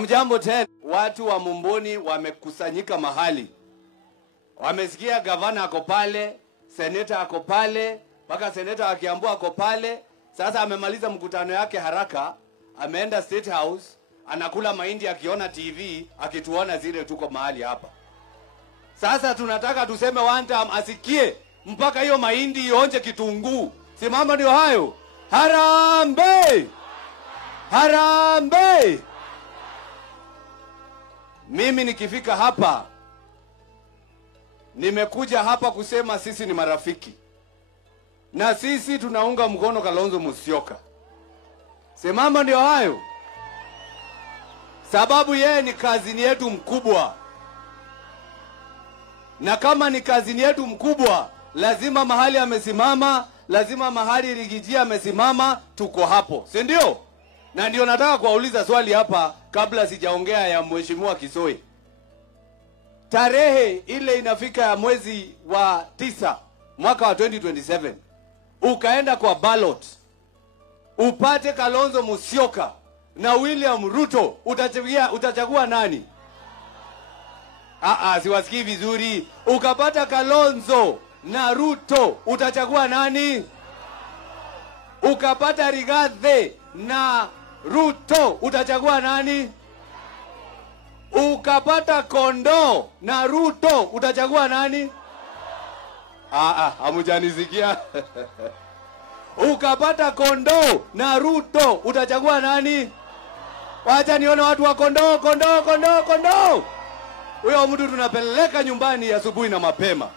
Hamjambo tena. Watu wa Mumbuni wamekusanyika mahali. Wamesikia gavana ako pale, seneta ako pale, mpaka seneta wa Kiambu ako pale. Sasa amemaliza mkutano yake haraka, ameenda State House, anakula mahindi akiona TV, akituona zile tuko mahali hapa. Sasa tunataka tuseme one time asikie mpaka hiyo mahindi ionje kitunguu. Simama ndio hayo. Harambe! Harambe! Mimi nikifika hapa, nimekuja hapa kusema sisi ni marafiki. Na sisi tunaunga mkono Kalonzo Musyoka. Simama ndio hayo. Sababu yeye ni kazini yetu mkubwa. Na kama ni kazini yetu mkubwa, lazima mahali amesimama, lazima mahali Rigiji amesimama, tuko hapo. Si ndio? Na ndio nataka kuwauliza swali hapa kabla sijaongea ya Mheshimiwa Kisoi. Tarehe ile inafika ya mwezi wa 9 mwaka wa 2027. Ukaenda kwa ballot. Upate Kalonzo Musyoka na William Ruto, utachagua nani? Siwasikii vizuri. Ukapata Kalonzo na Ruto, utachagua nani? Ukapata Rigathi na Ruto, utachagua nani? Ukapata Kondo na Ruto, utachagua nani? Hamujanisikia. Ukapata Kondo na Ruto, utachagua nani? Wacha nione watu wa Kondo. Huyo mtu tunapeleka nyumbani asubuhi na mapema.